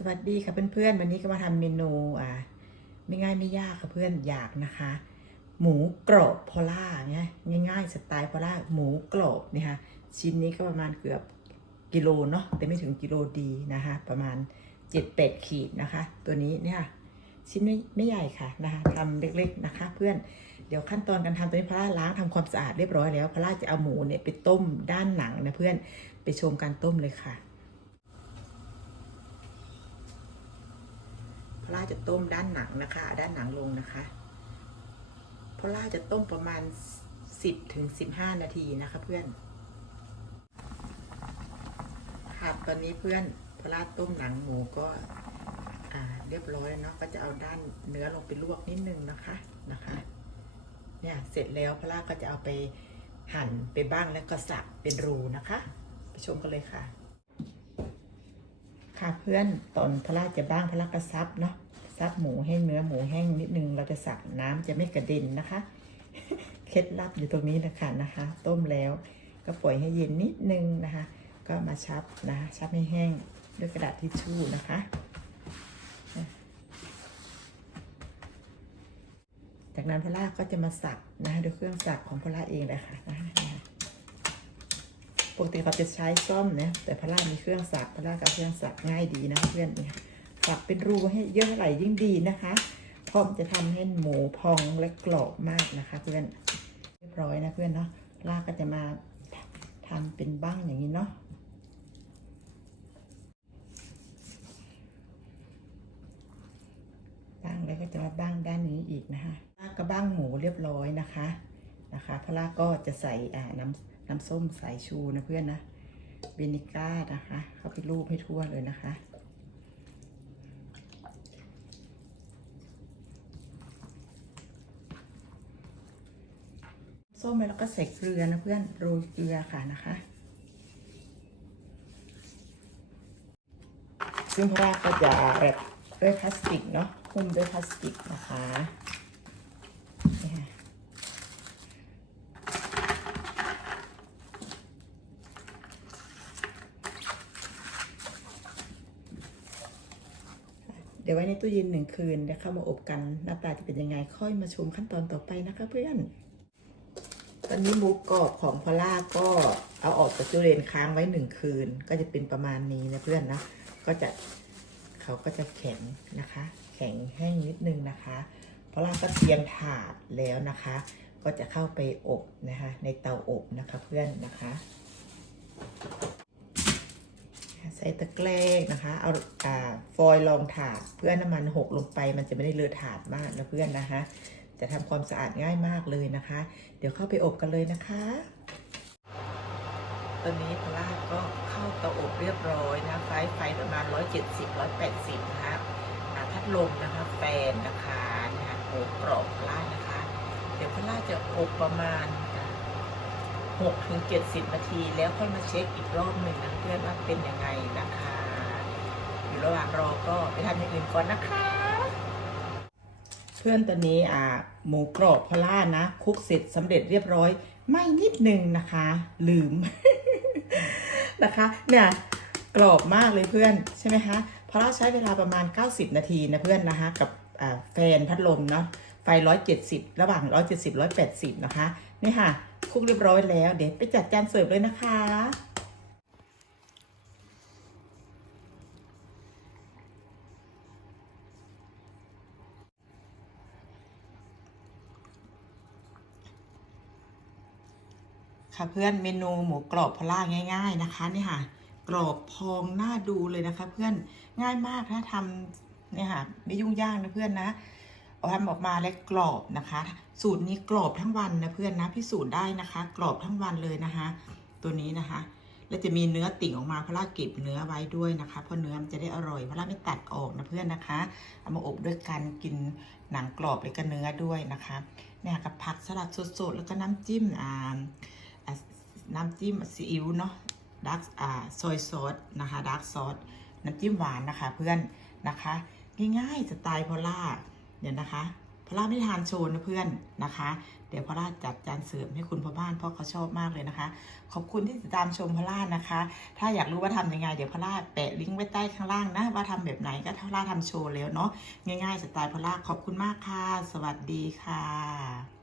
สวัสดีค่ะเพื่อนๆ วันนี้ก็มาทำเมนูอ่าไม่ง่ายไม่ยากค่ะเพื่อนอยากนะคะ หมูกรอบพอล่าเนี่ยง่ายๆสไตล์พอล่าหมูกรอบเนี่ยค่ะชิ้นนี้ก็ประมาณเกือบกิโลเนาะแต่ไม่ถึงกิโลดีนะคะ ประมาณ7 8ขีดนะคะ ตัวนี้เนี่ยค่ะชิ้นไม่ไม่ใหญ่ค่ะนะคะทำเล็กๆนะคะ เพื่อนเดี๋ยวขั้นตอนการทำตัวนี้พอล่าล้างทำความสะอาดเรียบร้อยแล้วพอล่าจะเอาหมูเนี่ยไปต้มด้านหนังนะเพื่อนไปชมการต้มเลยค่ะ ล่าจะต้มด้านหนังนะคะ ด้านหนังลงนะคะพล่าจะต้มประมาณ 10ถึง15 นาทีนะคะเพื่อนค่ะตอนนี้เพื่อนพล่าต้มหนังหมูก็เรียบร้อยแล้วเนาะก็จะเอาด้านเนื้อลงไปลวกนิดนึงนะคะนะคะเนี่ยเสร็จแล้วพล่าก็จะเอาไปหั่นไปบ้างแล้วก็สับเป็นรูนะคะไปชมกันเลยค่ะ ค่ะเพื่อนตอนพระราชจะบ้างพระราชก็ซับเนาะ ซับหมูแห้งเนื้อหมูแห้งนิดนึง เราจะสักน้ำจะไม่กระเด็นนะคะ เคล็ดลับอยู่ตรงนี้นะคะนะคะ ต้มแล้วก็ปล่อยให้เย็นนิดนึงนะคะ ก็มาชับนะชับให้แห้งด้วยกระดาษทิชชู่นะคะจากนั้นพระราก็จะมาสักนะคะด้วยเครื่องสักของพระราเองเลยค่ะนะคะปกติเขาจะใช้ซ่อมนะแต่พระรามีเครื่องสักพระรากับเครื่องสักง่ายดีนะเพื่อนเนี่ย สักเป็นรูให้เยอะเท่าไหร่ยิ่งดีนะคะเพราะมันจะทำให้หมูพองและกรอบมากนะคะ เพื่อนเรียบร้อยนะเพื่อนเนาะพระราชก็จะมาทำเป็นบ้างอย่างนี้เนาะบ้างแล้วก็จะมาบ้างด้านนี้อีกนะคะพระราชก็บ้างหมูเรียบร้อยนะคะนะคะพระราก็จะใส่อ่าน้ำน้ำส้มสายชูนะเพื่อนนะเวนิก้านะคะ เข้าไปรูปให้ทั่วเลยนะคะ ส้มไปแล้วก็ใส่เกลือนะเพื่อนโรยเกลือค่ะนะคะซึ่งพระราชก็จะแบบด้วยพลาสติกเนาะหุ้มด้วยพลาสติกนะคะเดี๋ยวไว้ในตู้เย็นหนึ่งคืนเดี๋ยวเข้ามาอบกันหน้าตาจะเป็นยังไงค่อยมาชมขั้นตอนต่อไปนะคะเพื่อน ตอนนี้หมูกรอบของพอล่าก็เอาออกจากตู้เย็นค้างไว้หนึ่งคืน ก็จะเป็นประมาณนี้นะเพื่อนนะก็จะเขาก็จะแข็งนะคะ แข็งแห้งนิดนึงนะคะพอล่าก็เตรียมถาดแล้วนะคะ ก็จะเข้าไปอบนะคะ ในเตาอบนะคะเพื่อนนะคะใส่ตะแกรงนะคะ เอาอาฟอยล์รองถาดเพื่อน้ำมันหกลงไป มันจะไม่ได้เลอะถาดมากนะเพื่อนนะคะ จะทำความสะอาดง่ายมากเลยนะคะ เดี๋ยวเข้าไปอบกันเลยนะคะ ตอนนี้พลาก็เข้าเตาอบเรียบร้อยนะไฟไฟประมาณ 170 180นะคะอ่าพัดลมนะคะแฟนนะคะนะคะโอบกรอบพลานะคะ เดี๋ยวพลาจะอบประมาณ6ถึง70 นาทีแล้วค่อยมาเช็คอีกรอบหนึ่งนะเพื่อนว่าเป็นยังไงนะคะ อยู่ระหว่างรอก็ไปทำอย่างอื่นก่อนนะคะ เพื่อนตอนนี้อ่าหมูกรอบพล่านะคุกเสร็จสำเร็จเรียบร้อย ไม่นิดนึงนะคะ ลืม นะคะ เนี่ยกรอบมากเลยเพื่อนใช่ไหมคะพล่าใช้เวลาประมาณ 90 นาทีนะเพื่อนนะคะ กับแฟนพัดลมเนาะไฟ 170 ระหว่าง 170 180 นะคะ นี่ค่ะ คุกเรียบร้อยแล้ว เดี๋ยวไปจัดจานเสิร์ฟเลยนะคะ ค่ะเพื่อนเมนูหมูกรอบพล่าง่าย ๆนะคะนี่ค่ะ กรอบพองน่าดูเลยนะคะ เพื่อนง่ายมากถ้าทำเนี่ยค่ะไม่ยุ่งยากนะเพื่อนนะเอาทำออกมาแล้วกรอบนะคะ สูตรนี้กรอบทั้งวันนะเพื่อนนะพิสูจน์ได้นะคะ กรอบทั้งวันเลยนะคะ ตัวนี้นะคะ แล้วจะมีเนื้อติ่งออกมาพล่าเก็บเนื้อไว้ด้วยนะคะเพราะเนื้อมันจะได้อร่อยพล่าไม่ตัดออกนะเพื่อนนะคะเอามาอบด้วยกันกินหนังกรอบเลยกับเนื้อด้วยนะคะเนี่ยกับผักสลัดสดๆแล้วก็น้ำจิ้มอ่า น้ำจิ้มซีอิ๊วเนาะดักอ่าซอยซอสนะคะดักซอสน้ำจิ้มหวานนะคะเพื่อนนะคะ ง่ายๆสไตล์พอล่าเดี๋ยวนะคะพอล่าไม่ทานโชว์นะเพื่อนนะคะ เดี๋ยวพอล่าจัดจานเสริมให้คุณพ่อบ้านเพราะเขาชอบมากเลยนะคะ ขอบคุณที่ติดตามชมพอล่านะคะ ถ้าอยากรู้ว่าทำยังไง เดี๋ยวพอล่าแปะลิงก์ไว้ใต้ข้างล่างนะว่าทำแบบไหนก็พอล่าทำโชว์แล้วเนาะง่ายๆสไตล์พอล่าขอบคุณมากค่ะ สวัสดีค่ะ